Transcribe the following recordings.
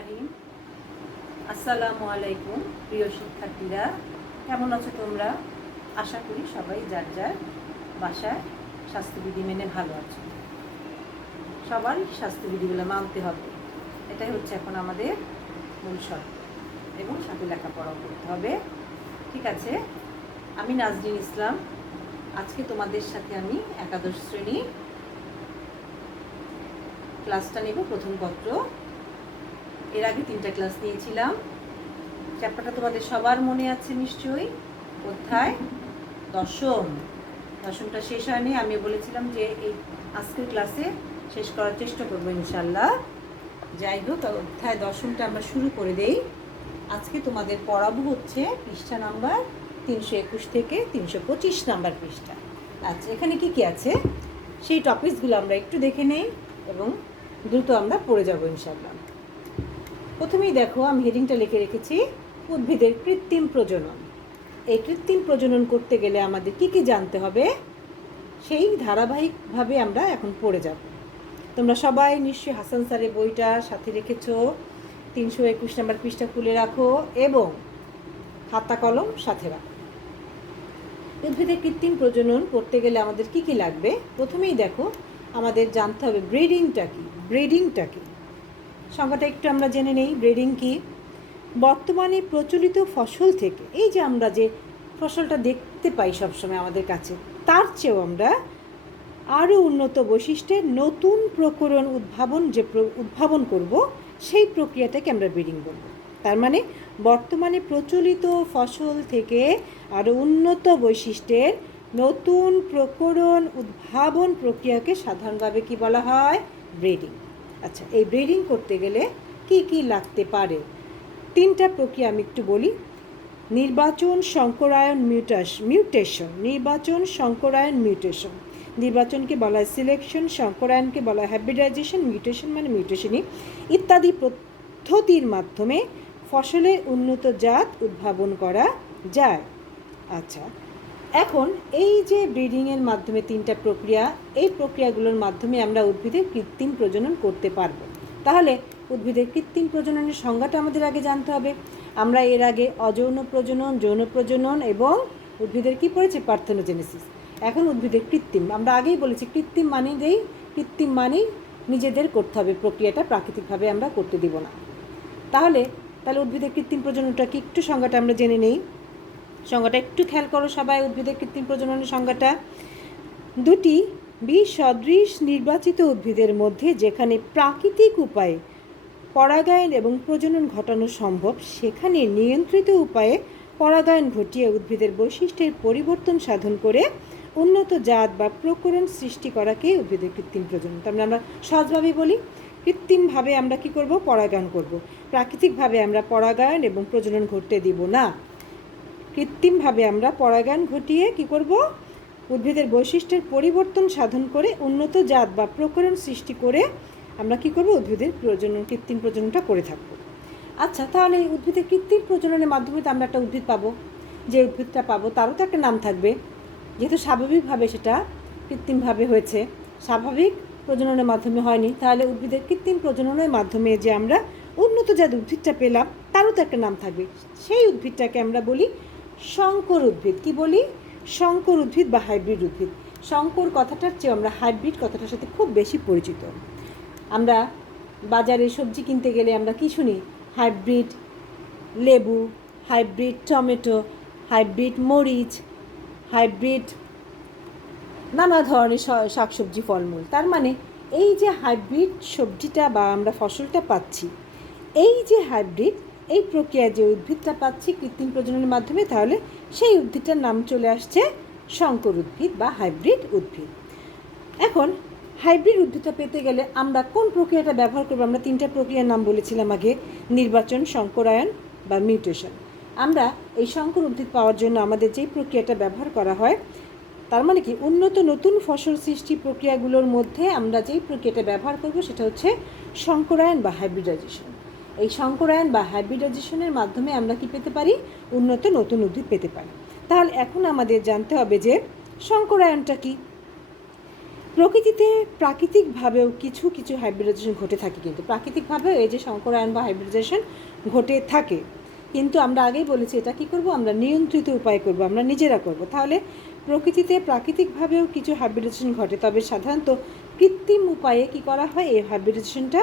রাহিম। আসসালামু আলাইকুম প্রিয় শিক্ষার্থীরা, কেমন আছো তোমরা? আশা করি সবাই যার যার বাসায় স্বাস্থ্যবিধি মেনে ভালো আছো। সবার স্বাস্থ্যবিধিগুলো মানতে হবে, এটাই হচ্ছে এখন আমাদের মূল শর্ত, এবং সাথে লেখাপড়াও করতে হবে। ঠিক আছে, আমি নাজরিন ইসলাম। আজকে তোমাদের সাথে আমি একাদশ শ্রেণী ক্লাসটা নেব, প্রথম পত্র। এর আগে 3টা ক্লাস নিয়েছিলাম। চ্যাপ্টারটা তোমাদের সবার মনে আছে নিশ্চয়ই, অধ্যায় দশমটা শেষ হয়নি। আমি বলেছিলাম যে এই আজকের ক্লাসে শেষ করার চেষ্টা করবো ইনশাল্লাহ। যাই হোক, অধ্যায় 10টা আমরা শুরু করে দেই। আজকে তোমাদের পড়াবো হচ্ছে পৃষ্ঠা নাম্বার 321 থেকে 325 নাম্বার পৃষ্ঠা। আচ্ছা, এখানে কি কি আছে সেই টপিকসগুলো আমরা একটু দেখে নেই এবং দ্রুত আমরা পড়ে যাবো ইনশাল্লাহ। প্রথমেই দেখো, আমি হেডিংটা লিখে রেখেছি উদ্ভিদের কৃত্রিম প্রজনন। এই কৃত্রিম প্রজনন করতে গেলে আমাদের কি কি জানতে হবে সেই ধারাবাহিকভাবে আমরা এখন পড়ে যাব। তোমরা সবাই নিশ্চয়ই হাসান স্যারের বইটা সাথে রেখেছো। 321 নাম্বার পৃষ্ঠা খুলে রাখো এবং খাতা কলম সাথে রাখো। উদ্ভিদের কৃত্রিম প্রজনন করতে গেলে আমাদের কি কি লাগবে? প্রথমেই দেখো, আমাদের জানতে হবে ব্রিডিংটা কি। সংজ্ঞাটা একটু আমরা জেনে নেই। ব্রিডিং কি? বর্তমানে প্রচলিত ফসল থেকে, এই যে আমরা যে ফসলটা দেখতে পাই সবসময় আমাদের কাছে, তার চেয়েও আমরা আরও উন্নত বৈশিষ্ট্যের নতুন প্রকরণ উদ্ভাবন করব, সেই প্রক্রিয়াটাকে আমরা ব্রিডিং বলব। তার মানে বর্তমানে প্রচলিত ফসল থেকে আরও উন্নত বৈশিষ্ট্যের নতুন প্রকরণ উদ্ভাবন প্রক্রিয়াকে সাধারণভাবে কি বলা হয়? ব্রিডিং। আচ্ছা, এই ব্রিডিং করতে গেলে কি কি লাগতে পারে? 3টা প্রক্রিয়া আমি একটু বলি। নির্বাচন, সংকরায়ন, মিউটেশন। নির্বাচনকে বলা হয় সিলেকশন, সংকরায়নকে বলা হয় হাইব্রিডাইজেশন, মিউটেশন মানে মিউটেশনই ইত্যাদি পদ্ধতির মাধ্যমে ফসলের উন্নত জাত উদ্ভাবন করা যায়। আচ্ছা, এখন এই যে ব্রিডিংয়ের মাধ্যমে 3টা প্রক্রিয়া, এই প্রক্রিয়াগুলোর মাধ্যমে আমরা উদ্ভিদের কৃত্রিম প্রজনন করতে পারবো। তাহলে উদ্ভিদের কৃত্রিম প্রজননের সংজ্ঞাটা আমাদের আগে জানতে হবে। আমরা এর আগে অযৌন প্রজনন, যৌন প্রজনন এবং উদ্ভিদের কি পড়েছি? পার্থেনোজেনেসিস। এখন উদ্ভিদের কৃত্রিম, আমরা আগেই বলেছি কৃত্রিম মানেই নিজেদের করতে হবে প্রক্রিয়াটা, প্রাকৃতিকভাবে আমরা করতে দিব না। তাহলে উদ্ভিদের কৃত্রিম প্রজননটা কি, একটু সংজ্ঞাটা আমরা জেনে নেই। সংজ্ঞাটা একটু খেয়াল করো সবাই। উদ্ভিদের কৃত্রিম প্রজননের সংজ্ঞাটা: দুটি বিসদৃশ নির্বাচিত উদ্ভিদের মধ্যে যেখানে প্রাকৃতিক উপায়ে পরাগায়ন এবং প্রজনন ঘটানো সম্ভব, সেখানে নিয়ন্ত্রিত উপায়ে পরাগায়ন ঘটিয়ে উদ্ভিদের বৈশিষ্ট্যের পরিবর্তন সাধন করে উন্নত জাত বা প্রকরণ সৃষ্টি করাকে উদ্ভিদের কৃত্রিম প্রজনন। তার মানে আমরা সহজভাবে বলি, কৃত্রিমভাবে আমরা কি করব? পরাগায়ন করব। প্রাকৃতিকভাবে আমরা পরাগায়ন এবং প্রজনন ঘটতে দিব না। কৃত্রিমভাবে আমরা পরাগায়ন ঘটিয়ে কি করব? উদ্ভিদের বৈশিষ্ট্যের পরিবর্তন সাধন করে উন্নত জাত বা প্রকরণ সৃষ্টি করে আমরা কি করব? উদ্ভিদের কৃত্রিম প্রজননটা করে থাকবো। আচ্ছা, তাহলে এই উদ্ভিদের কৃত্রিম প্রজননের মাধ্যমে তো আমরা একটা উদ্ভিদ পাবো। যে উদ্ভিদটা পাবো তারও তো একটা নাম থাকবে, যেহেতু স্বাভাবিকভাবে সেটা কৃত্রিমভাবে হয়েছে, স্বাভাবিক প্রজননের মাধ্যমে হয়নি। তাহলে উদ্ভিদের কৃত্রিম প্রজননের মাধ্যমে যে আমরা উন্নত জাত উদ্ভিদটা পেলাম, তারও তো একটা নাম থাকবে। সেই উদ্ভিদটাকে আমরা বলি সংকর উদ্ভিদ। কি বলি? সংকর উদ্ভিদ বা হাইব্রিড উদ্ভিদ। সংকর কথাটার চেয়ে আমরা হাইব্রিড কথাটার সাথে খুব বেশি পরিচিত। আমরা বাজারে সবজি কিনতে গেলে আমরা কি শুনি? হাইব্রিড লেবু, হাইব্রিড টমেটো, হাইব্রিড মরিচ, হাইব্রিড নানা ধরনের শাকসবজি, ফলমূল। তার মানে এই যে হাইব্রিড সবজিটা বা আমরা ফসলটা পাচ্ছি, এই যে হাইব্রিড, এই প্রক্রিয়ায় যে উদ্ভিদটা পাচ্ছি কৃত্রিম প্রজননের মাধ্যমে, তাহলে সেই উদ্ভিদটার নাম চলে আসছে সংকর উদ্ভিদ বা হাইব্রিড উদ্ভিদ। এখন হাইব্রিড উদ্ভিদটা পেতে গেলে আমরা কোন প্রক্রিয়াটা ব্যবহার করবো? আমরা 3টা প্রক্রিয়ার নাম বলেছিলাম আগে: নির্বাচন, সংকরায়ন বা মিউটেশন। আমরা এই সংকর উদ্ভিদ পাওয়ার জন্য আমাদের যেই প্রক্রিয়াটা ব্যবহার করা হয়, তার মানে কি, উন্নত নতুন ফসল সৃষ্টি প্রক্রিয়াগুলোর মধ্যে আমরা যেই প্রক্রিয়াটা ব্যবহার করব সেটা হচ্ছে সংকরায়ন বা হাইব্রিডাইজেশন। এই সংকরায়ন বা হাইব্রিডাইজেশনের মাধ্যমে আমরা কি পেতে পারি? উন্নত নতুন উদ্ভিদ পেতে পারি। তাহলে এখন আমাদের জানতে হবে যে সংকরায়নটা কি। প্রকৃতিতে প্রাকৃতিকভাবেও কিছু কিছু হাইব্রিডাইজেশন ঘটে থাকে, কিন্তু প্রাকৃতিকভাবেও এই যে সংকরায়ন বা হাইব্রিডাইজেশন ঘটে থাকে, কিন্তু আমরা আগেই বলেছি এটা কী করব, আমরা নিয়ন্ত্রিত উপায় করব, আমরা নিজেরা করব। তাহলে প্রকৃতিতে প্রাকৃতিকভাবেও কিছু হাইব্রিডাইজেশন ঘটে, তবে সাধারণত কৃত্রিম উপায়ে কী করা হয়, এই হাইব্রিডাইজেশনটা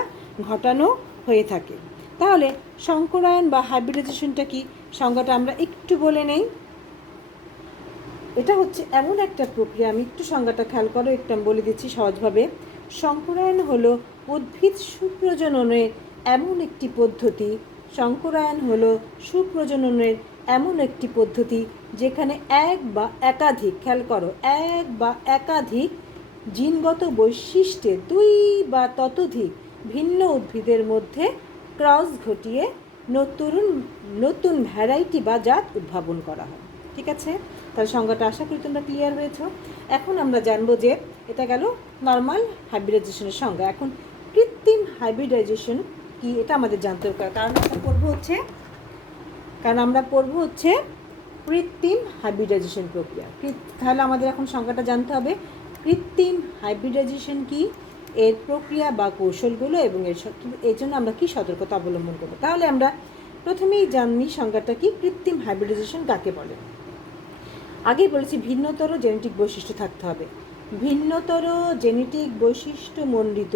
ঘটানো হয়ে থাকে। তাহলে সংকরায়ন বা হাইব্রিডাইজেশনটা কি, সংজ্ঞাটা আমরা একটু বলে নেই। এটা হচ্ছে এমন একটা প্রক্রিয়া, আমি একটু সংজ্ঞাটা খেয়াল করো, একটু আমি বলে দিচ্ছি সহজভাবে। সংকরায়ন হলো উদ্ভিদ সুপ্রজননের এমন একটি পদ্ধতি, সংকরায়ন হলো সুপ্রজননের এমন একটি পদ্ধতি যেখানে এক বা একাধিক, খেয়াল করো, এক বা একাধিক জিনগত বৈশিষ্ট্যে দুই বা ততোধিক ভিন্ন উদ্ভিদের মধ্যে ক্রস ঘটিয়ে নতুন ভ্যারাইটি বা জাত উদ্ভাবন করা হয়। ঠিক আছে, তাহলে সংজ্ঞাটা আশা করি তোমরা ক্লিয়ার হয়েছ। এখন আমরা জানবো যে এটা গেল নর্মাল হাইব্রিডাইজেশনের সংজ্ঞা। এখন কৃত্রিম হাইব্রিডাইজেশন কি, এটা আমাদের জানতে হবে, কারণ আমরা পড়বো হচ্ছে কৃত্রিম হাইব্রিডাইজেশন প্রক্রিয়া। তাহলে আমাদের এখন সংজ্ঞাটা জানতে হবে, কৃত্রিম হাইব্রিডাইজেশন কি, এর প্রক্রিয়া বা কৌশলগুলো এবং এর জন্য আমরা কী সতর্কতা অবলম্বন করবো। তাহলে আমরা প্রথমেই জানি সংজ্ঞাটা কি, কৃত্রিম হাইব্রিডাইজেশন কাকে বলে। আগেই বলেছি ভিন্নতর জেনেটিক বৈশিষ্ট্য থাকতে হবে। ভিন্নতর জেনেটিক বৈশিষ্ট্য মণ্ডিত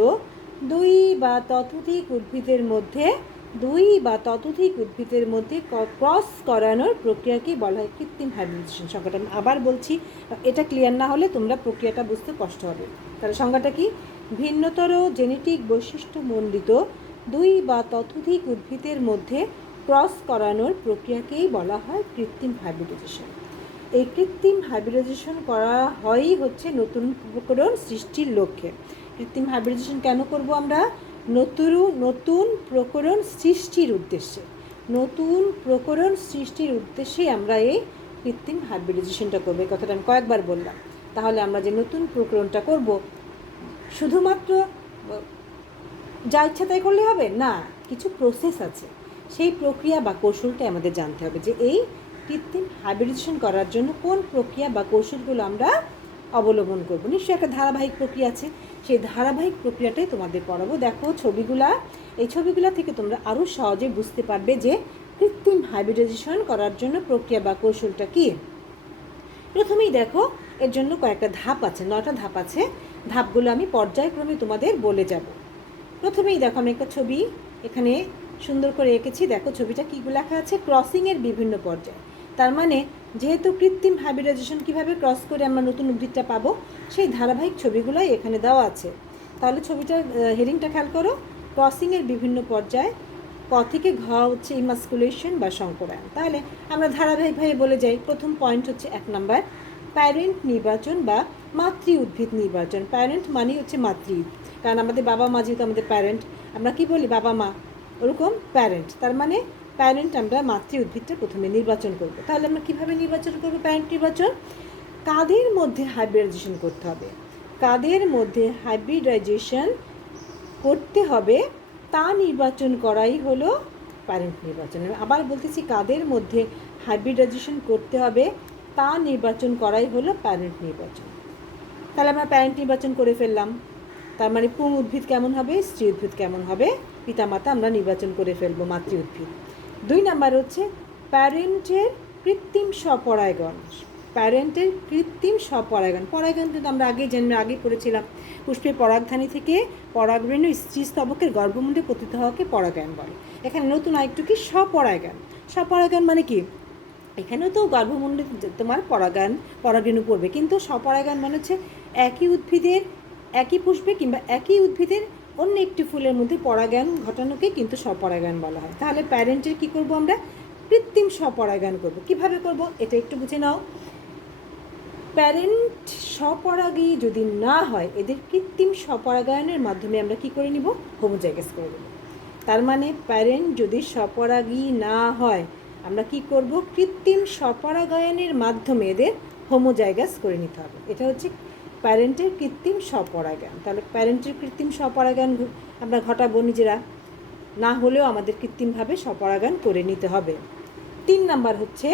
দুই বা ততোধিক উদ্ভিদের মধ্যে ক্রস করানোর প্রক্রিয়াকেই বলা হয় কৃত্রিম হাইব্রিডাইজেশন। সংজ্ঞাটা আমি আবার বলছি, এটা ক্লিয়ার না হলে তোমরা প্রক্রিয়াটা বুঝতে কষ্ট হবে। তাহলে সংজ্ঞাটা কি, ভিন্নতর জেনেটিক বৈশিষ্ট্য মণ্ডিত দুই বা ততোধিক উদ্ভিদের মধ্যে ক্রস করানোর প্রক্রিয়াকেই বলা হয় কৃত্রিম হাইব্রিডাইজেশন। এই কৃত্রিম হাইব্রিডাইজেশন করা হয়ই হচ্ছে নতুন প্রকরণ সৃষ্টির লক্ষ্যে। কৃত্রিম হাইব্রিডাইজেশন কেন করব আমরা, নতুন প্রকরণ সৃষ্টির উদ্দেশ্যেই আমরা এই কৃত্রিম হাইব্রিডাইজেশনটা করবো। এই কথাটা আমি কয়েকবার বললাম। তাহলে আমরা যে নতুন প্রকরণটা করব, শুধুমাত্র যা ইচ্ছা তাই করলে হবে না, কিছু প্রসেস আছে, সেই প্রক্রিয়া বা কৌশলটা আমাদের জানতে হবে যে এই কৃত্রিম হাইব্রিডাইজেশন করার জন্য কোন প্রক্রিয়া বা কৌশলগুলো আমরা অবলম্বন করব। নিশ্চয়ই একটা ধারাবাহিক প্রক্রিয়া আছে, সেই ধারাবাহিক প্রক্রিয়াটাই তোমাদের পড়াবো। দেখো এই ছবিগুলা থেকে তোমরা আরও সহজে বুঝতে পারবে যে কৃত্রিম হাইব্রিডাইজেশন করার জন্য প্রক্রিয়া বা কৌশলটা কী। প্রথমেই দেখো, এর জন্য কয়েকটা ধাপ আছে, 9টা ধাপ আছে। ধাপগুলো আমি পর্যায়ক্রমে তোমাদের বলে যাব। প্রথমেই দেখো, আমি একটা ছবি এখানে সুন্দর করে এঁকেছি। দেখো ছবিটা কী লেখা আছে, ক্রসিংয়ের বিভিন্ন পর্যায়। তার মানে যেহেতু কৃত্রিম হাইব্রিডাইজেশন কীভাবে ক্রস করে আমরা নতুন উদ্ভিদটা পাবো, সেই ধারাবাহিক ছবিগুলোই এখানে দেওয়া আছে। তাহলে ছবিটার হেডিংটা খেয়াল করো, ক্রসিংয়ের বিভিন্ন পর্যায়। ক থেকে ঘ হচ্ছে ইমাস্কুলেশন বা সংকরায়ন। তাহলে আমরা ধারাবাহিকভাবে বলে যাই। প্রথম পয়েন্ট হচ্ছে 1 নাম্বার, প্যারেন্ট নির্বাচন বা মাতৃ উদ্ভিদ নির্বাচন। প্যারেন্ট মানে হচ্ছে মাতৃ, কারণ আমাদের বাবা মা যেহেতু আমাদের প্যারেন্ট, আমরা কি বলি বাবা মা, ওরকম প্যারেন্ট। তার মানে প্যারেন্ট আমরা মাতৃ উদ্ভিদটা প্রথমে নির্বাচন করব। তাহলে আমরা কীভাবে নির্বাচন করব প্যারেন্ট নির্বাচন, কাদের মধ্যে হাইব্রিডাইজেশন করতে হবে, তা নির্বাচন করাই হলো প্যারেন্ট নির্বাচন। আবার বলতেছি, কাদের মধ্যে হাইব্রিডাইজেশন করতে হবে তা নির্বাচন করাই হলো প্যারেন্ট নির্বাচন। তাহলে আমরা প্যারেন্ট নির্বাচন করে ফেললাম, তার মানে পুং উদ্ভিদ কেমন হবে, স্ত্রী উদ্ভিদ কেমন হবে, পিতামাতা আমরা নির্বাচন করে ফেলবো, মাতৃ উদ্ভিদ। 2 নাম্বার হচ্ছে প্যারেন্টের কৃত্রিম স্বপরাগণ। পরাগায়ন কিন্তু আমরা আগে পড়েছিলাম, পুষ্পের পরাগধানী থেকে পরাগরেণু স্ত্রী স্তবকের গর্ভমুণ্ডে পতিত হওয়াকে পরাগায়ন বলে। এখানে নতুন আরেকটু কি, স্বপরাগায়ন মানে কি, এখানেও তো গর্ভমুণ্ডে তোমার পরাগরেণু পড়বে, কিন্তু স্বপরাগায়ন মানে হচ্ছে একই পুষ্পে কিংবা একই উদ্ভিদের অন্য একটি ফুলের মধ্যে পরাগায়ন ঘটানোকে কিন্তু স্বপরাগায়ন বলা হয়। তাহলে প্যারেন্টের কি করব আমরা, কৃত্রিম স্বপরাগায়ন করব। কিভাবে করব এটা একটু বুঝে নাও। প্যারেন্ট স্বপরাগী যদি না হয়, এদের কৃত্রিম স্বপরাগায়নের মাধ্যমে আমরা কি করে নিব, হোমোজাইগাস করে নেব। তার মানে প্যারেন্ট যদি স্বপরাগী না হয়, আমরা কি করব, কৃত্রিম স্বপরাগায়নের মাধ্যমে এদের হোমোজাইগাস করে নিতে হবে। এটা হচ্ছে প্যারেন্টের কৃত্রিম স্বপরাগায়ন। তাহলে প্যারেন্টের কৃত্রিম স্বপরাগায়ন আমরা ঘটাবো নিজেরা, না হলেও আমাদের কৃত্রিমভাবে স্বপরাগায়ন করে নিতে হবে। 3 নাম্বার হচ্ছে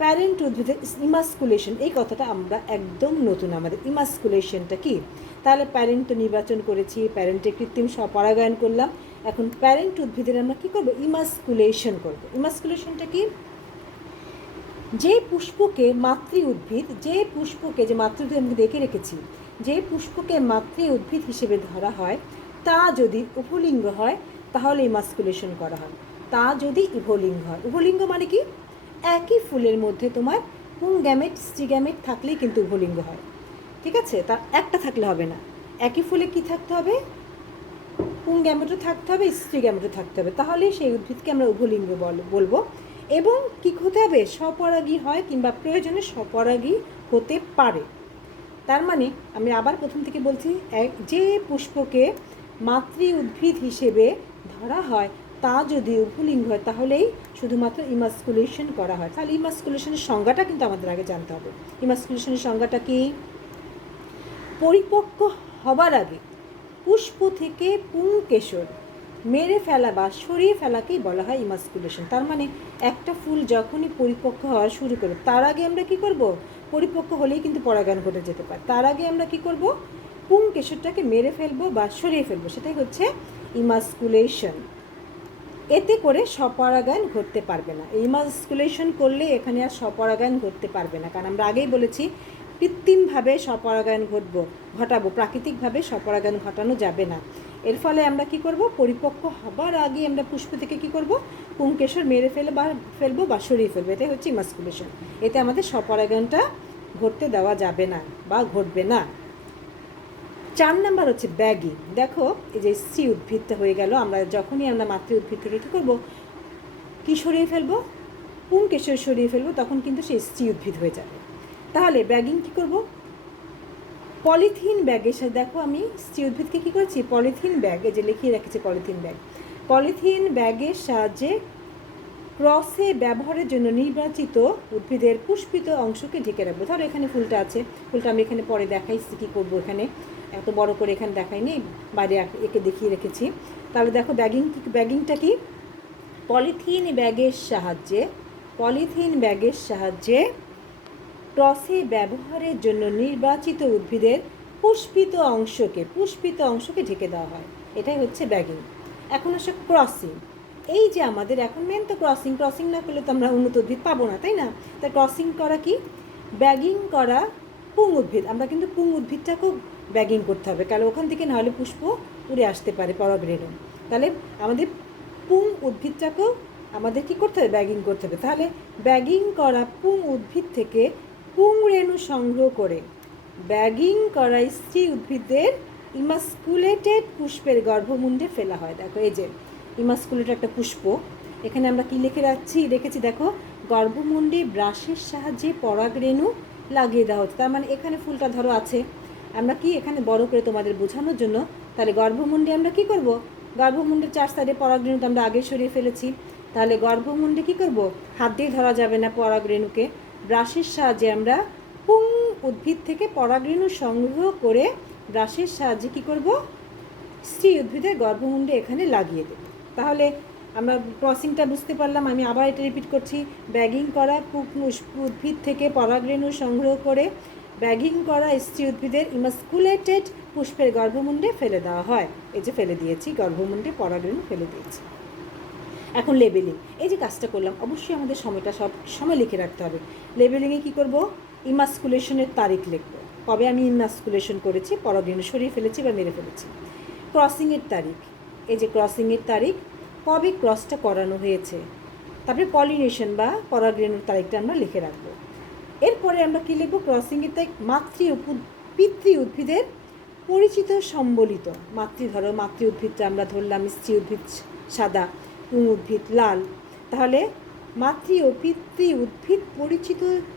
প্যারেন্ট উদ্ভিদের ইমাস্কুলেশন। এই কথাটা আমরা একদম নতুন, আমাদের ইমাস্কুলেশনটা কি, তাহলে প্যারেন্ট তো নির্বাচন করেছি, প্যারেন্টে কৃত্রিম স্বপরাগায়ন করলাম। এখন প্যারেন্ট উদ্ভিদের আমরা কী করবো? ইমাস্কুলেশন করবো। ইমাস্কুলেশনটা কি? যে পুষ্পকে মাতৃ উদ্ভিদ, যে মাতৃ উদ্ভিদ আমি দেখে রেখেছি, যে পুষ্পকে মাতৃ উদ্ভিদ হিসেবে ধরা হয়, তা যদি উভলিঙ্গ হয় তাহলে ইমাস্কুলেশন করা হয়। তা যদি উভলিঙ্গ হয়, উভলিঙ্গ মানে কি? একই ফুলের মধ্যে তোমার পুং গ্যামেট স্ত্রী গ্যামেট থাকলেই কিন্তু উভলিঙ্গ হয়, ঠিক আছে? তা একটা থাকলে হবে না, একই ফুলে কি থাকতে হবে? পুং গ্যামেটও থাকতে হবে, স্ত্রী গ্যামেটও থাকতে হবে, তাহলে সেই উদ্ভিদকে আমরা উভলিঙ্গ বলবো। এবং কী হতে হবে? স্বপরাগী হয় কিংবা প্রয়োজনে স্বপরাগী হতে পারে। তার মানে আমি আবার প্রথম থেকে বলছি, যে পুষ্পকে মাতৃ উদ্ভিদ হিসেবে ধরা হয় তা যদি উভলিঙ্গ হয় তাহলেই শুধুমাত্র ইমাস্কুলেশন করা হয়। তাহলে ইমাস্কুলেশনের সংজ্ঞাটা কিন্তু আমাদের আগে জানতে হবে। ইমাস্কুলেশনের সংজ্ঞাটা কি? পরিপক্ক হবার আগে পুষ্প থেকে পুংকেশর মেরে ফেলা বা সরিয়ে ফেলাকেই বলা হয় ইমাস্কুলেশন। তার মানে একটা ফুল যখনই পরিপক্ক হওয়া শুরু করে তার আগে আমরা কি করব? পরিপক্ক হলেই কিন্তু পরাগায়ন ঘটে যেতে পারে, তার আগে আমরা কি করব? পুংকেশরটাকে মেরে ফেলবো বা সরিয়ে ফেলবো, সেটাই হচ্ছে ইমাস্কুলেশন। এতে করে স্বপরাগায়ন ঘটতে পারবে না। ইমাস্কুলেশন করলে এখানে আর স্বপরাগায়ন ঘটতে পারবে না, কারণ আমরা আগেই বলেছি কৃত্রিমভাবে স্বপরাগায়ন ঘটাবো, প্রাকৃতিকভাবে স্বপরাগায়ন ঘটানো যাবে না। এর ফলে আমরা কি করব? পরিপক্ক হবার আগে আমরা পুষ্প থেকে কি করব? পুংকেশর মেরে ফেলবো বা সরিয়ে ফেলবো, এটাই হচ্ছে ইমাস্কুলেশন। এতে আমাদের স্বপরাগায়নটা ঘটতে দেওয়া যাবে না বা ঘটবে না। 4 নাম্বার হচ্ছে ব্যাগিং। দেখো এই যে স্ত্রী উদ্ভিদটা হয়ে গেল, আমরা যখনই আমরা মাতৃ উদ্ভিদ থেকে কী করবো? কী সরিয়ে ফেলবো? পুংকেশর সরিয়ে ফেলবো, তখন কিন্তু সেই স্ত্রী উদ্ভিদ হয়ে যাবে। তাহলে ব্যাগিং কী করব? পলিথিন ব্যাগের সাথে, দেখো আমি স্ত্রী উদ্ভিদকে কী করেছি? পলিথিন ব্যাগ, এই যে লিখিয়ে রেখেছি পলিথিন ব্যাগ। পলিথিন ব্যাগের সাহায্যে ক্রসে ব্যবহারের জন্য নির্বাচিত উদ্ভিদের পুষ্পিত অংশকে ঢেকে রাখবো। ধরো এখানে ফুলটা আছে, ফুলটা আমি এখানে পরে দেখাইছি কী করবো, এখানে এত বড় করে এখানে দেখাইনি, বাইরে একে দেখিয়ে রেখেছি। তাহলে দেখো ব্যাগিংটা কি? পলিথিন ব্যাগের সাহায্যে ক্রসে ব্যবহারের জন্য নির্বাচিত উদ্ভিদের পুষ্পিত অংশকে ঢেকে দেওয়া হয়, এটাই হচ্ছে ব্যাগিং। এখন আসে ক্রসিং। এই যে আমাদের এখন মেন তো ক্রসিং না করলে তো আমরা উন্নত উদ্ভিদ পাবো না, তাই না? তাই ক্রসিং করা কি? ব্যাগিং করা পুং উদ্ভিদ। আমরা কিন্তু পুং উদ্ভিদটাকেও ব্যাগিং করতে হবে, কারণ ওখান থেকে নাহলে পুষ্প উড়ে আসতে পারে পরাগরেণু। তাহলে আমাদের পুং উদ্ভিদটাকেও আমাদের কী করতে হবে? ব্যাগিং করতে হবে। তাহলে ব্যাগিং করা পুং উদ্ভিদ থেকে পুং রেণু সংগ্রহ করে ব্যাগিং করা স্ত্রী উদ্ভিদদের ইমাস্কুলেটেড পুষ্পের গর্ভমুণ্ডে ফেলা হয়। দেখো এই যে ইমাস্কুলেটেড একটা পুষ্প, এখানে আমরা কি রেখেছি দেখো, গর্ভমুণ্ডে ব্রাশের সাহায্যে পরাগরেণু লাগিয়ে দেওয়া হচ্ছে। তার মানে এখানে ফুলটা ধরো আছে, আমরা কি এখানে বড় করে তোমাদের বোঝানোর জন্য, তাহলে গর্ভমুণ্ডে আমরা কি করব? গর্ভমুণ্ডের 4 সাইডে পরাগরেণু তো আমরা আগে সরিয়ে ফেলেছি, তাহলে গর্ভমুণ্ডে কি করব? হাত দিয়ে ধরা যাবে না পরাগরেণুকে, ব্রাশের সাহায্যে আমরা পুং উদ্ভিদ থেকে পরাগরেণু সংগ্রহ করে ব্রাশের সাহায্যে কি করব? স্ত্রী উদ্ভিদের গর্ভমুণ্ডে এখানে লাগিয়ে দেব। তাহলে আমরা ক্রসিংটা বুঝতে পারলাম। আমি আবার এটা রিপিট করছি, ব্যাগিং করা উদ্ভিদ থেকে পরাগরেণু সংগ্রহ করে ব্যাগিং করা স্ত্রী উদ্ভিদের ইমাস্কুলেটেড পুষ্পের গর্ভমুণ্ডে ফেলে দেওয়া হয়। এই যে ফেলে দিয়েছি, গর্ভমুণ্ডে পরাগরেণু ফেলে দিয়েছি। এখন লেবেলিং, এই যে কাজটা করলাম, অবশ্যই আমাদের সময়টা সব সময় লিখে রাখতে হবে। লেবেলিংয়ে কী করব? ইমাস্কুলেশনের তারিখ লিখব, কবে আমি ইমাস্কুলেশন করেছি, পরাগরেণু সরিয়ে ফেলেছি বা মেরে ফেলেছি। ক্রসিংয়ের তারিখ, এই যে ক্রসিংয়ের তারিখ, কবে ক্রসটা করানো হয়েছে। তারপরে পলিনেশন বা পরাগরেণুর তারিখটা আমরা লিখে রাখবো। এরপরে আমরা কী লিখব? ক্রসিংয়ের তারিখ, পিতৃ উদ্ভিদের পরিচিত সম্বলিত, মাতৃ উদ্ভিদটা আমরা ধরলাম, স্ত্রী উদ্ভিদ সাদা, পুং উদ্ভিদ লাল, তাহলে মাতৃ ও পিতৃ উদ্ভিদ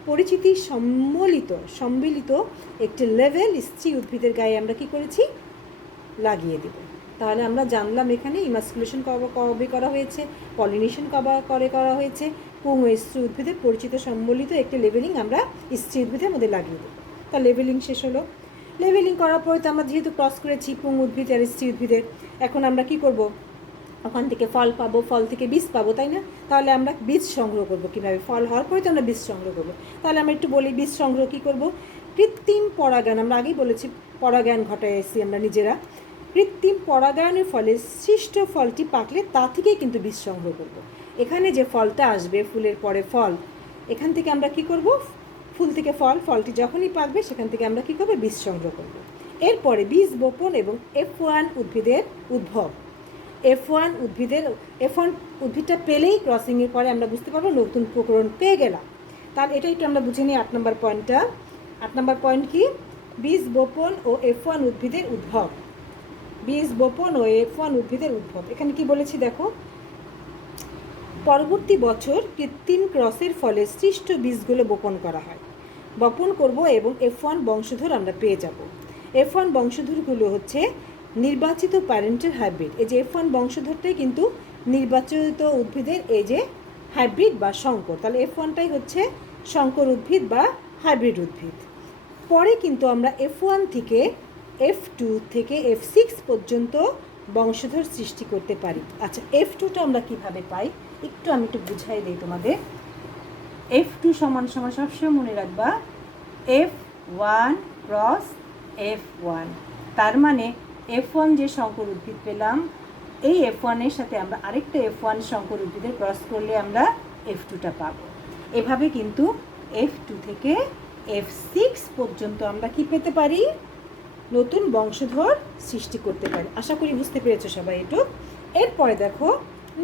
পরিচিতি সম্মিলিত একটি লেভেল স্ত্রী উদ্ভিদের গায়ে আমরা কি করেছি? লাগিয়ে দেব। তাহলে আমরা জানলাম এখানে ইমাস্কুলেশন কবে করা হয়েছে, পলিনেশন করা হয়েছে, পুং ও স্ত্রী উদ্ভিদের পরিচিত সম্বলিত একটি লেভেলিং আমরা স্ত্রী উদ্ভিদের মধ্যে লাগিয়ে দেবো। তা লেভেলিং শেষ হলো। লেভেলিং করার পরে তো আমরা যেহেতু ক্রস করেছি পুং উদ্ভিদ আর স্ত্রী উদ্ভিদের, এখন আমরা কি করব? ওখান থেকে ফল পাবো, ফল থেকে বীজ পাবো, তাই না? তাহলে আমরা বীজ সংগ্রহ করব কীভাবে? ফল হওয়ার পরে তো আমরা বীজ সংগ্রহ করবো। তাহলে আমরা একটু বলি বীজ সংগ্রহ কী করব? কৃত্রিম পরাগায়ন, আমরা আগেই বলেছি পরাগায়ন ঘটায় এসেছি আমরা নিজেরা। কৃত্রিম পরাগায়নের ফলে সৃষ্ট ফলটি পাকলে তা থেকেই কিন্তু বীজ সংগ্রহ করব। এখানে যে ফলটা আসবে, ফুলের পরে ফল, এখান থেকে আমরা কি করব, ফুল থেকে ফল, ফলটি যখনই পাকবে সেখান থেকে আমরা কি করব, বীজ সংগ্রহ করব। এরপরে বীজ বপন এবং F1 উদ্ভিদের উদ্ভব। F1 উদ্ভিদটা পেলেই ক্রসিংয়ের পরে আমরা বুঝতে পারবো নতুন প্রকরণ পেয়ে গেলাম। তাহলে এটা একটু আমরা বুঝে নিই 8 নম্বর পয়েন্টটা। 8 নম্বর পয়েন্ট কি, বীজ বপন ও F1 উদ্ভিদের উদ্ভব। বীজ বপন ও F1 উদ্ভিদের উদ্ভব, এখানে কি বলেছি দেখো, পরবর্তী বছর কৃত্রিম ক্রসের ফলে সৃষ্ট বীজগুলো বপন করা হয়, বপন করব এবং F1 বংশধর আমরা পেয়ে যাব। F1 বংশধরগুলো হচ্ছে নির্বাচিত প্যারেন্টের হাইব্রিড। এই যে F1 বংশধরটাই কিন্তু নির্বাচিত উদ্ভিদের এই যে হাইব্রিড বা সংকর। তাহলে F1টাই হচ্ছে সংকর উদ্ভিদ বা হাইব্রিড উদ্ভিদ। পরে কিন্তু আমরা F1 থেকে F2 থেকে F6 পর্যন্ত বংশধর সৃষ্টি করতে পারি। আচ্ছা, F2টা আমরা কিভাবে পাই আমি একটু বুঝাই দিই তোমাদের। F2 সমান সমান সবসময় মনে রাখবা F1 ক্রস F1। তার মানে F1 যে সংকর উদ্ভিদ পেলাম, এই F1 এর সাথে আমরা আরেকটা F1 সংকর উদ্ভিদের ক্রস করলে আমরা F2টা পাবো। এভাবে কিন্তু F2 থেকে F6 পর্যন্ত আমরা কি পেতে পারি, নতুন বংশধর সৃষ্টি করতে পারি। আশা করি বুঝতে পেরেছো সবাই একটু। এরপরে দেখো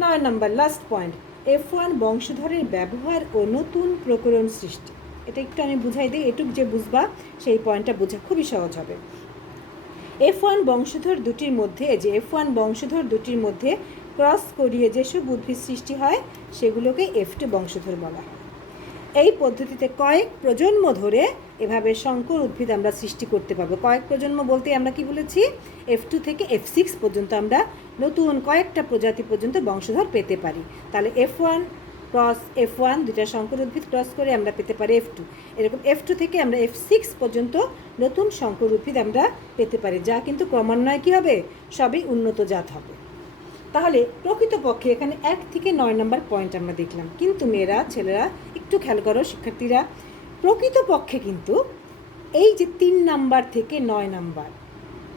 9 নম্বর লাস্ট পয়েন্ট, F1 বংশধরের ব্যবহার ও নতুন প্রকরণ সৃষ্টি। এটা একটু আমি বুঝাই দিই, এটুক যে বুঝবা সেই পয়েন্টটা বোঝা খুবই সহজ হবে। F1 বংশধর দুটির মধ্যে, যে F1 বংশধর দুটির মধ্যে ক্রস করিয়ে যেসব উদ্ভিদ সৃষ্টি হয় সেগুলোকে F2 বংশধর বলা হয়। এই পদ্ধতিতে কয়েক প্রজন্ম ধরে এভাবে সংকর উদ্ভিদ আমরা সৃষ্টি করতে পারবো। কয়েক প্রজন্ম বলতে আমরা কি বলেছি, F2 থেকে F6 পর্যন্ত আমরা নতুন কয়েকটা প্রজাতি পর্যন্ত বংশধর পেতে পারি। তাহলে F1 ক্রস F1 দুটা সংকর উদ্ভিদ ক্রস করে আমরা পেতে পারি F2। এরকম F2 থেকে আমরা F6 পর্যন্ত নতুন সংকর উদ্ভিদ আমরা পেতে পারি, যা কিন্তু ক্রমান্বয়ে কী হবে, সবই উন্নত জাত হবে। তাহলে প্রকৃতপক্ষে এখানে 1 থেকে 9 নম্বর পয়েন্ট আমরা দেখলাম, কিন্তু মেয়েরা ছেলেরা একটু খেয়াল করো শিক্ষার্থীরা, প্রকৃতপক্ষে কিন্তু এই যে 3 নাম্বার থেকে 9 নাম্বার,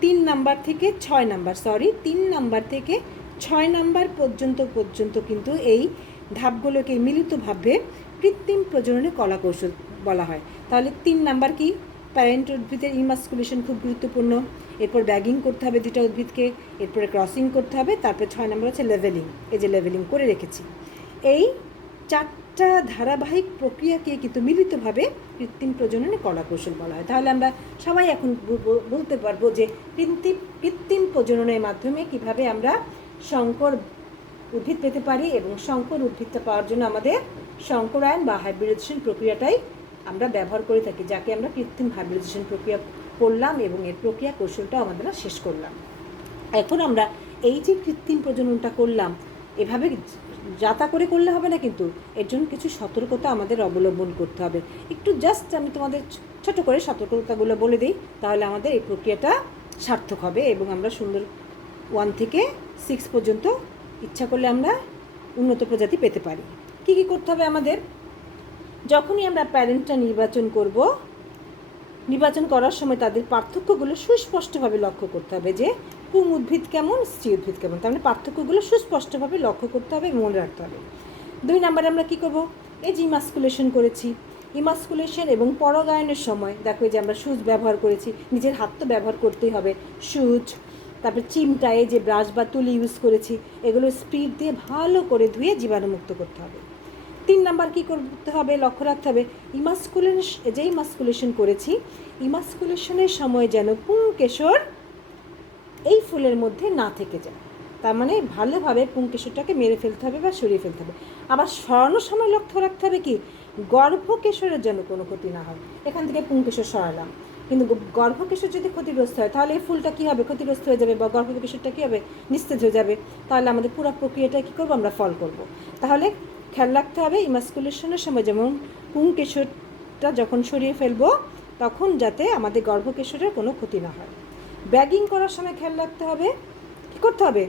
3 নাম্বার থেকে 6 নাম্বার, 3 নাম্বার থেকে 6 নাম্বার পর্যন্ত কিন্তু এই ধাপগুলোকে মিলিতভাবে কৃত্রিম প্রজননের কলাকৌশল বলা হয়। তাহলে 3 নাম্বার কি, প্যারেন্ট উদ্ভিদের ইমাস্কুলেশন খুব গুরুত্বপূর্ণ, এরপর ব্যাগিং করতে হবে দুটা উদ্ভিদকে, এরপরে ক্রসিং করতে হবে, তারপরে 6 নম্বর হচ্ছে লেভেলিং। এই যে লেভেলিং করে রেখেছি, এই 4টা ধারাবাহিক প্রক্রিয়াকে কিন্তু মিলিতভাবে কৃত্রিম প্রজননের কলাকৌশল বলা হয়। তাহলে আমরা সবাই এখন বলতে পারবো যে কৃত্রিম প্রজননের মাধ্যমে কিভাবে আমরা সংকর উদ্ভিদ পেতে পারি, এবং সংকর উদ্ভিদটা পাওয়ার জন্য আমাদের সংকরায়ন বা হাইব্রিডাইজেশন প্রক্রিয়াটাই আমরা ব্যবহার করে থাকি, যাকে আমরা কৃত্রিম হাইব্রিডাইজেশন প্রক্রিয়া করলাম এবং এর প্রক্রিয়া কৌশলটাও আমাদের শেষ করলাম। এখন আমরা এই যে কৃত্রিম প্রজননটা করলাম, এভাবে যাতা করে করলে হবে না, কিন্তু এর জন্য কিছু সতর্কতা আমাদের অবলম্বন করতে হবে। একটু জাস্ট আমি তোমাদের ছোট করে সতর্কতাগুলো বলে দিই, তাহলে আমাদের এই প্রক্রিয়াটা সার্থক হবে এবং আমরা সুন্দর 1 থেকে 6 পর্যন্ত ইচ্ছা করলে আমরা উন্নত প্রজাতি পেতে পারি। কি কি করতে হবে আমাদের, যখনই আমরা প্যারেন্টটা নির্বাচন করার সময় তাদের পার্থক্যগুলো সুস্পষ্টভাবে লক্ষ্য করতে হবে, যে পুং উদ্ভিদ কেমন, স্ত্রী উদ্ভিদ কেমন, তার মানে পার্থক্যগুলো সুস্পষ্টভাবে লক্ষ্য করতে হবে, মনে রাখতে হবে। 2 নম্বরে আমরা কি করব, এই যে ইমাস্কুলেশন করেছি, ইমাস্কুলেশন এবং পরাগায়নের সময় দেখো যে আমরা সুচ ব্যবহার করেছি, নিজের হাত তো ব্যবহার করতেই হবে, সুচ, তারপরে চিমটায় যে ব্রাশ বা তুলি ইউজ করেছি, এগুলো স্পিড দিয়ে ভালো করে ধুয়ে জীবাণুমুক্ত করতে হবে। 3 নাম্বার কী করতে হবে, লক্ষ্য রাখতে হবে ইমাস্কুলেশন করেছি, ইমাস্কুলেশনের সময় যেন পুংকেশর এই ফুলের মধ্যে না থেকে যায়। তার মানে ভালোভাবে পুংকেশরটাকে মেরে ফেলতে হবে বা সরিয়ে ফেলতে হবে। আবার সরানোর সময় লক্ষ্য রাখতে হবে কি, গর্ভকেশরের যেন কোনো ক্ষতি না হয়। এখান থেকে পুংকেশর সরালাম, কিন্তু গর্ভকেশর যদি ক্ষতিগ্রস্ত হয় তাহলে এই ফুলটা কী হবে, ক্ষতিগ্রস্ত হয়ে যাবে, বা গর্ভকেশরটা কী হবে, নিস্তেজ হয়ে যাবে। তাহলে আমাদের পুরো প্রক্রিয়াটা কী করবো, আমরা ফল করব। তাহলে খেয়াল রাখতে হবে ইমাস্কুলেশনের সময় যেমন পুংকেশরটা যখন সরিয়ে ফেলবো তখন যাতে আমাদের গর্ভকেশরের কোনো ক্ষতি না হয়। ব্যাগিং করার সময় খেয়াল রাখতে হবে, কী করতে হবে,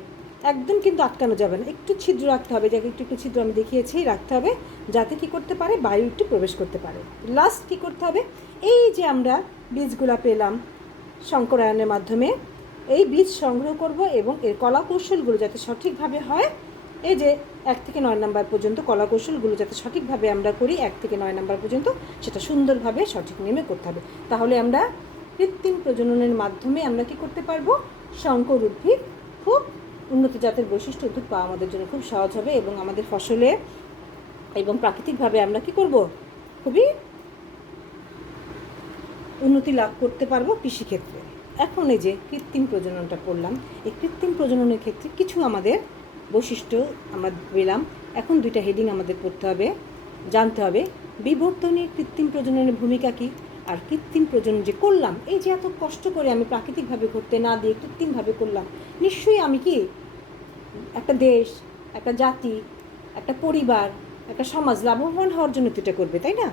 একদম কিন্তু আটকানো যাবে না, একটু ছিদ্র রাখতে হবে, যাকে একটু একটু ছিদ্র আমি দেখিয়েছি রাখতে হবে, যাতে কি করতে পারে, বায়ু একটু প্রবেশ করতে পারে। লাস্ট কি করতে হবে, এই যে আমরা বীজগুলা পেলাম শঙ্করায়নের মাধ্যমে, এই বীজ সংগ্রহ করব এবং এর কলা কৌশলগুলো যাতে সঠিকভাবে হয়, এই যে 1 থেকে 9 নাম্বার পর্যন্ত কলা কৌশলগুলো যাতে সঠিকভাবে আমরা করি, 1 থেকে 9 নাম্বার পর্যন্ত সেটা সুন্দরভাবে সঠিক নিয়মে করতে হবে। তাহলে আমরা কৃত্রিম প্রজননের মাধ্যমে আমরা কি করতে পারবো, শঙ্কর উদ্ভিদ, খুব উন্নত জাতের বৈশিষ্ট্য উদ্ভিদ পাওয়া আমাদের জন্য খুব সহজ হবে এবং আমাদের ফসলে এবং প্রাকৃতিকভাবে আমরা কি করব, খুবই উন্নতি লাভ করতে পারবো কৃষিক্ষেত্রে। এখন এই যে কৃত্রিম প্রজননটা করলাম, এই কৃত্রিম প্রজননের ক্ষেত্রে কিছু আমাদের বৈশিষ্ট্য আমরা পেলাম। এখন 2টা হেডিং আমাদের পড়তে হবে, জানতে হবে বিবর্তনে কৃত্রিম প্রজননের ভূমিকা কী, আর কৃত্রিম প্রজনন যে করলাম, এই যে এত কষ্ট করে আমি প্রাকৃতিকভাবে করতে না দিয়ে কৃত্রিমভাবে করলাম, নিশ্চয়ই আমি কি একটা দেশ, একটা জাতি, একটা পরিবার, একটা সমাজ লাভবান হওয়ার জন্য তো এটা করবে, তাই না?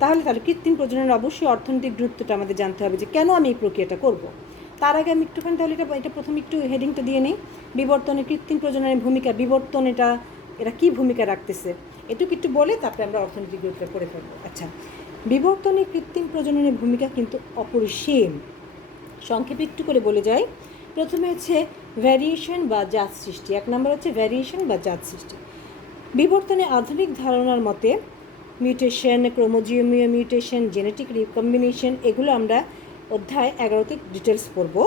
তাহলে কৃত্রিম প্রজননের অবশ্যই অর্থনৈতিক গুরুত্বটা আমাদের জানতে হবে যে কেন আমি এই প্রক্রিয়াটা করব। তার আগে আমি একটুখানি তাহলে এটা প্রথমে একটু হেডিংটা দিয়ে নিই, বিবর্তনে কৃত্রিম প্রজননের ভূমিকা, বিবর্তন এরা কী ভূমিকা রাখতেছে এটুকু একটু বলে তারপরে আমরা অর্থনৈতিক গুরুত্বটা পড়ে ফেলবো। আচ্ছা, বিবর্তনে কৃত্রিম প্রজননের ভূমিকা কিন্তু অপরিসীম। সংক্ষেপে একটু করে বলে যাই, প্রথমে হচ্ছে ভ্যারিয়েশন বা জাত সৃষ্টি, 1 নম্বর হচ্ছে ভ্যারিয়েশন বা জাত সৃষ্টি। বিবর্তনে আধুনিক ধারণার মতে মিউটেশন, ক্রোমোজোমীয় মিউটেশন, জেনেটিক রিকম্বিনেশন, এগুলো আমরা অধ্যায় 11তে ডিটেলস পড়বো,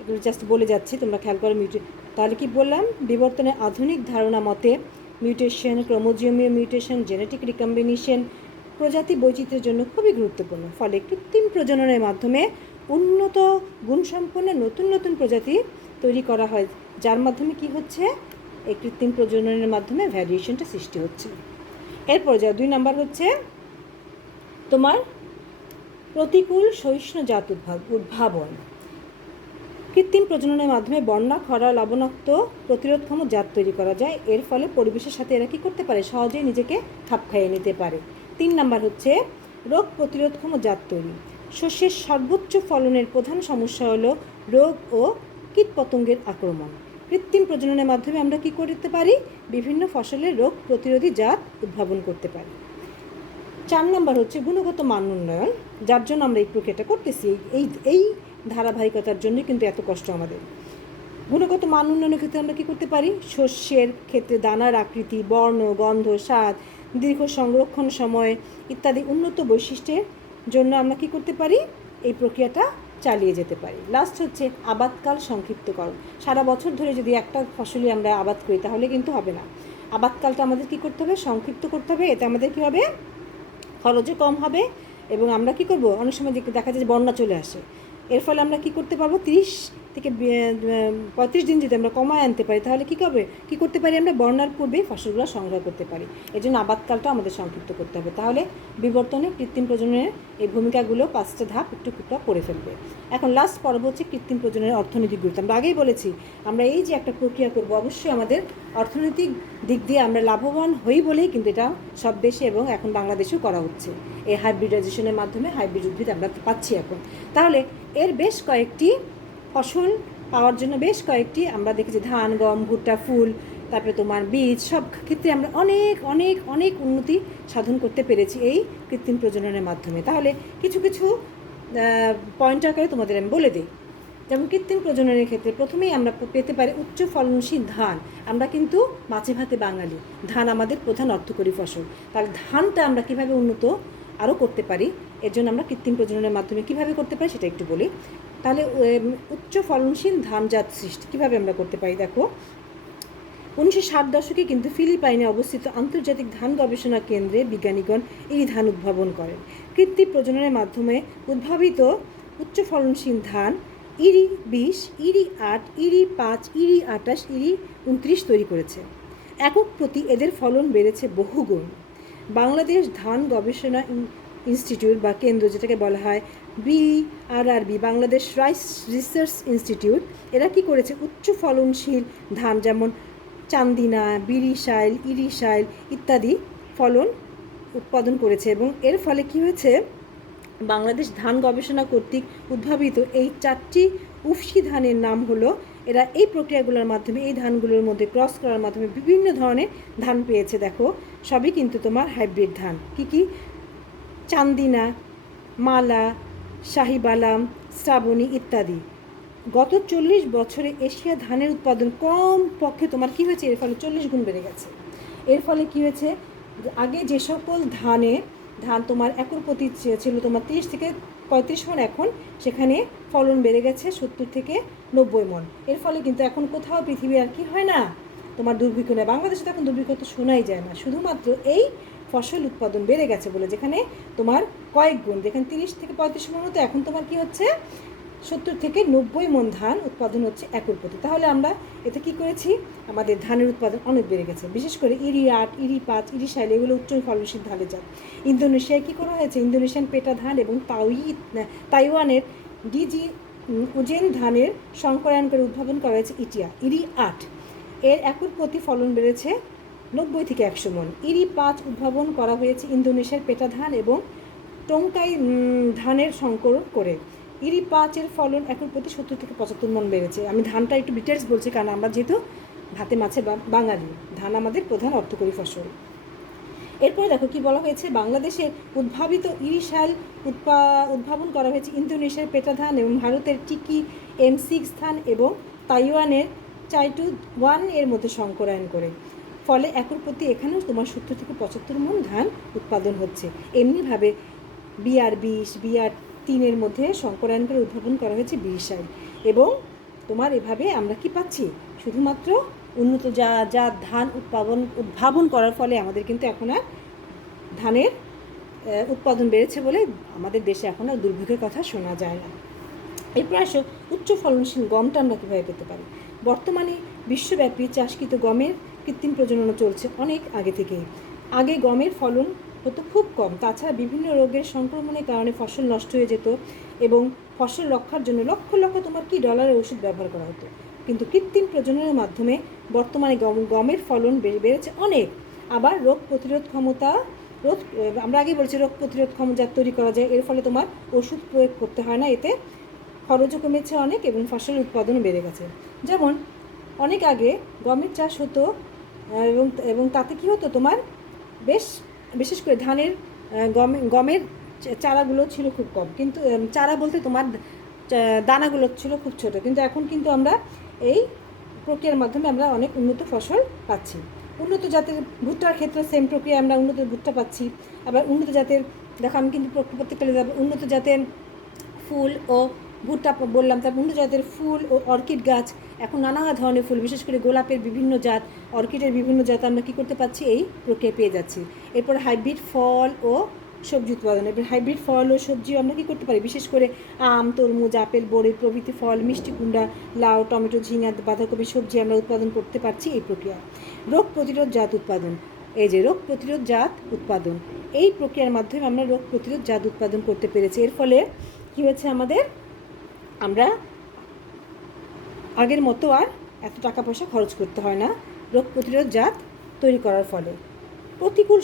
এগুলো জাস্ট বলে যাচ্ছি, তোমরা খেয়াল করো। তাহলে কি বললাম, বিবর্তনে আধুনিক ধারণা মতে মিউটেশন, ক্রোমোজোমীয় মিউটেশন, জেনেটিক রিকম্বিনেশন প্রজাতি বৈচিত্র্যের জন্য খুবই গুরুত্বপূর্ণ। ফলে কৃত্রিম প্রজননের মাধ্যমে উন্নত গুণসম্পন্ন নতুন নতুন প্রজাতি তৈরি করা হয়, যার মাধ্যমে কি হচ্ছে, এই কৃত্রিম প্রজননের মাধ্যমে ভ্যারিয়েশনটা সৃষ্টি হচ্ছে। এরপর যা 2 নাম্বার হচ্ছে তোমার প্রতিকূল সহিষ্ণু জাত উদ্ভাবন। কৃত্রিম প্রজননের মাধ্যমে বন্যা, খরা, লবণাক্ত প্রতিরোধক্ষম জাত তৈরি করা যায়। এর ফলে পরিবেশের সাথে এরা কী করতে পারে, সহজেই নিজেকে খাপ খাইয়ে নিতে পারে। 3 নাম্বার হচ্ছে রোগ প্রতিরোধক্ষম জাত তৈরি। শস্যের সর্বোচ্চ ফলনের প্রধান সমস্যা হলো রোগ ও কীটপতঙ্গের আক্রমণ। কৃত্রিম প্রজননের মাধ্যমে আমরা কি করতে পারি, বিভিন্ন ফসলের রোগ প্রতিরোধী জাত উদ্ভাবন করতে পারি। 4 নাম্বার হচ্ছে গুণগত মান উন্নয়ন, যার জন্য আমরা এই প্রক্রিয়াটা করতেছি, এই ধারাবাহিকতার জন্যই কিন্তু এত কষ্ট আমাদের। গুণগত মান উন্নয়নের ক্ষেত্রে আমরা কী করতে পারি, শস্যের ক্ষেত্রে দানার আকৃতি, বর্ণ, গন্ধ, স্বাদ, দীর্ঘ সংরক্ষণ সময় ইত্যাদি উন্নত বৈশিষ্ট্যের জন্য আমরা কী করতে পারি, এই প্রক্রিয়াটা চালিয়ে যেতে পারি। লাস্ট হচ্ছে আবাদকাল সংক্ষিপ্তকরণ। সারা বছর ধরে যদি একটা ফসলই আমরা আবাদ করি তাহলে কিন্তু হবে না, আবাদকালটা আমাদের কী করতে হবে, সংক্ষিপ্ত করতে হবে। এতে আমাদের কী হবে, খরচও কম হবে এবং আমরা কী করব, অনেক সময় দেখা যায় যে বন্যা চলে আসে, এর ফলে আমরা কী করতে পারবো, 30 থেকে 35 দিন যদি আমরা কমায় আনতে পারি তাহলে কী করতে পারি, আমরা বন্যার পূর্বেই ফসলগুলো সংগ্রহ করতে পারি। এই জন্য আবাদকালটা আমাদের সংক্ষিপ্ত করতে হবে। তাহলে বিবর্তনে কৃত্রিম প্রজননের এই ভূমিকাগুলো 5টা ধাপ একটু পড়ে ফেলবে। এখন লাস্ট পর্ব হচ্ছে কৃত্রিম প্রজননের অর্থনৈতিক গুরুত্ব। আমরা আগেই বলেছি, আমরা এই যে একটা প্রক্রিয়া করব, অবশ্যই আমাদের অর্থনৈতিক দিক দিয়ে আমরা লাভবান হই বলেই কিন্তু এটা সব দেশে এবং এখন বাংলাদেশেও করা হচ্ছে। এই হাইব্রিডাইজেশনের মাধ্যমে হাইব্রিড উদ্ভিদ আমরা পাচ্ছি এখন। তাহলে এর বেশ কয়েকটি ফসল পাওয়ার জন্য বেশ কয়েকটি আমরা দেখেছি, ধান, গম, ভুট্টা, ফুল, তারপরে তোমার বীজ, সব ক্ষেত্রে আমরা অনেক অনেক অনেক উন্নতি সাধন করতে পেরেছি এই কৃত্রিম প্রজননের মাধ্যমে। তাহলে কিছু কিছু পয়েন্ট আকারে তোমাদের আমি বলে দিই। যেমন কৃত্রিম প্রজননের ক্ষেত্রে প্রথমেই আমরা পেতে পারি উচ্চ ফলনশীল ধান। আমরা কিন্তু মাছে ভাতে বাঙালি, ধান আমাদের প্রধান অর্থকরী ফসল। তাহলে ধানটা আমরা কীভাবে উন্নত আরও করতে পারি, এর জন্য আমরা কৃত্রিম প্রজননের মাধ্যমে কীভাবে করতে পারি সেটা একটু বলি। তাহলে উচ্চ ফলনশীল ধানজাত সৃষ্টি কীভাবে আমরা করতে পারি, দেখো 1960 দশকে কিন্তু ফিলিপাইনে অবস্থিত আন্তর্জাতিক ধান গবেষণা কেন্দ্রে বিজ্ঞানীগণ এই ধান উদ্ভাবন করেন। কৃত্রিম প্রজননের মাধ্যমে উদ্ভাবিত উচ্চ ফলনশীল ধান ইরি 20, ইরি 8, ইরি 5, ইরি 28, ইরি 29 তৈরি করেছে। একক প্রতি এদের ফলন বেড়েছে বহুগুণ। বাংলাদেশ ধান গবেষণা ইনস্টিটিউট বা কেন্দ্র, যেটাকে বলা হয় BRRB, Bangladesh rice research institute, এরা কি করেছে, উচ্চ ফলনশীল ধান যেমন চান্দিনা, বিরিশাইল, ইরিশাইল ইত্যাদি ফলন উৎপাদন করেছে এবং এর ফলে কি হয়েছে, বাংলাদেশ ধান গবেষণা কর্তৃক উদ্ভাবিত এই 4টি উফশি ধানের নাম হলো এরা এই প্রক্রিয়াগুলোর মাধ্যমে এই ধানগুলোর মধ্যে ক্রস করার মাধ্যমে বিভিন্ন ধরনের ধান পেয়েছে। দেখো সবই কিন্তু তোমার হাইব্রিড ধান। কি কি? চান্দিনা, মালা, শাহিবালাম, শ্রাবণী ইত্যাদি। গত 40 বছরে এশিয়া ধানের উৎপাদন কম পক্ষে তোমার কী হয়েছে? এর ফলে 40 গুণ বেড়ে গেছে। এর ফলে কী হয়েছে? আগে যে সকল ধান তোমার একর প্রতি ছিল তোমার 30 থেকে 35 মণ, এখন সেখানে ফলন বেড়ে গেছে 70 থেকে 90 মণ। এর ফলে কিন্তু এখন কোথাও পৃথিবী আর কি হয় না, তোমার দুর্ভিক্ষ নেই। বাংলাদেশে তো এখন দুর্ভিক্ষ তো শোনাই যায় না, শুধুমাত্র এই ফসল উৎপাদন বেড়ে গেছে বলে, যেখানে তোমার কয়েক গুণ, যেখানে 30 থেকে 35 মণ হতো, এখন তোমার কি হচ্ছে 70 থেকে 90 মণ ধান উৎপাদন হচ্ছে একর প্রতি। তাহলে আমরা এতে কি করেছি? আমাদের ধানের উৎপাদন অনেক বেড়ে গেছে। বিশেষ করে ইরি 8, ইরি 5, ইরি 6 এগুলো উচ্চ ফলনশীল ধানের জাত। ইন্দোনেশিয়ায় কী করা হয়েছে? ইন্দোনেশিয়ান পেটা ধান এবং তাইওয়ানের ডিজি উজেন ধানের সংকরায়ন করে উদ্ভাবন করা হয়েছে ইরি 8। এর একর প্রতি ফলন বেড়েছে 90 থেকে 100 মণ। ইরি 5 উদ্ভাবন করা হয়েছে ইন্দোনেশিয়ার পেটা ধান এবং টংকাই ধানের সংকরণ করে। ইরি 5-এর ফলন একর প্রতি 70 থেকে 75 মণ বেড়েছে। আমি ধানটা একটু ডিটেলস বলছি, কারণ আমরা যেহেতু ভাতে মাছে বাঙালি, ধান আমাদের প্রধান অর্থকরী ফসল। এরপরে দেখো কি বলা হয়েছে? বাংলাদেশে উদ্ভাবিত ইরি শাল উদ্ভাবন করা হয়েছে ইন্দোনেশিয়ার পেটা ধান এবং ভারতের টিকি M6 ধান এবং তাইওয়ানের চাইটু 1 এর মধ্যে সংকরায়ন করে। ফলে একর প্রতি এখানেও তোমার 70 থেকে 75 মণ ধান উৎপাদন হচ্ছে। এমনিভাবে BR 20, BR 3-এর মধ্যে সংকরায়ন করে উদ্ভাবন করা হয়েছে বিরিশাল। এবং তোমার এভাবে আমরা কি পাচ্ছি? শুধুমাত্র উন্নত জাত ধান উদ্ভাবন করার ফলে আমাদের কিন্তু এখন আর ধানের উৎপাদন বেড়েছে বলে আমাদের দেশে এখন আর দুর্ভিক্ষের কথা শোনা যায় না। এরপর আসো উচ্চ ফলনশীল গমটা আমরা কীভাবে পেতে পারি। বর্তমানে বিশ্বব্যাপী চাষকৃত গমের কৃত্রিম প্রজনন চলছে অনেক আগে থেকেই। আগে গমের ফলন হতো খুব কম, তাছাড়া বিভিন্ন রোগের সংক্রমণের কারণে ফসল নষ্ট হয়ে যেত এবং ফসল রক্ষার জন্য লক্ষ লক্ষ তোমার কি ডলারের ওষুধ ব্যবহার করা হতো। কিন্তু কৃত্রিম প্রজননের মাধ্যমে বর্তমানে গমের ফলন বেড়েছে অনেক। আবার রোগ প্রতিরোধ ক্ষমতা আমরা আগেই বলছি রোগ প্রতিরোধ ক্ষমতা তৈরি করা যায়। এর ফলে তোমার ওষুধ প্রয়োগ করতে হয় না, এতে খরচও কমেছে অনেক এবং ফসলের উৎপাদনও বেড়ে গেছে। যেমন অনেক আগে গমের চাষ হতো এবং তাতে কী হতো তোমার বিশেষ করে ধানের গমের চারাগুলো ছিল খুব কম, কিন্তু চারা বলতে তোমার দানাগুলো ছিল খুব ছোট। কিন্তু এখন কিন্তু আমরা এই প্রক্রিয়ার মাধ্যমে আমরা অনেক উন্নত ফসল পাচ্ছি। উন্নত জাতের ভুট্টার ক্ষেত্রে সেম প্রক্রিয়া, আমরা উন্নত ভুট্টা পাচ্ছি। আবার উন্নত জাতের দেখো আমি কিন্তু প্রত্যেকটা উন্নত জাতের ফুল ও ভুট্টা বললাম, তারপর উন্নত জাতের ফুল ও অর্কিড গাছ, এখন নানা ধরনের ফুল, বিশেষ করে গোলাপের বিভিন্ন জাত, অর্কিডের বিভিন্ন জাত আমরা কী করতে পারছি? এই প্রক্রিয়া পেয়ে যাচ্ছি। এরপর হাইব্রিড ফল ও সবজি উৎপাদন। এবার হাইব্রিড ফল ও সবজি আমরা কী করতে পারি? বিশেষ করে আম, তরমুজ, আপেল, বরই প্রভৃতি ফল, মিষ্টি কুমড়া, লাউ, টমেটো, ঝিঙা, বাঁধাকপি সবজি আমরা উৎপাদন করতে পারছি এই প্রক্রিয়া। রোগ প্রতিরোধ জাত উৎপাদন। এই যে রোগ প্রতিরোধ জাত উৎপাদন, এই প্রক্রিয়ার মাধ্যমে আমরা রোগ প্রতিরোধ জাত উৎপাদন করতে পেরেছি। এর ফলে কী হয়েছে? আমরা আগের মতো আর এত টাকা পয়সা খরচ করতে হয় না রোগ প্রতিরোধ জাত তৈরি করার ফলে। প্রতিকূল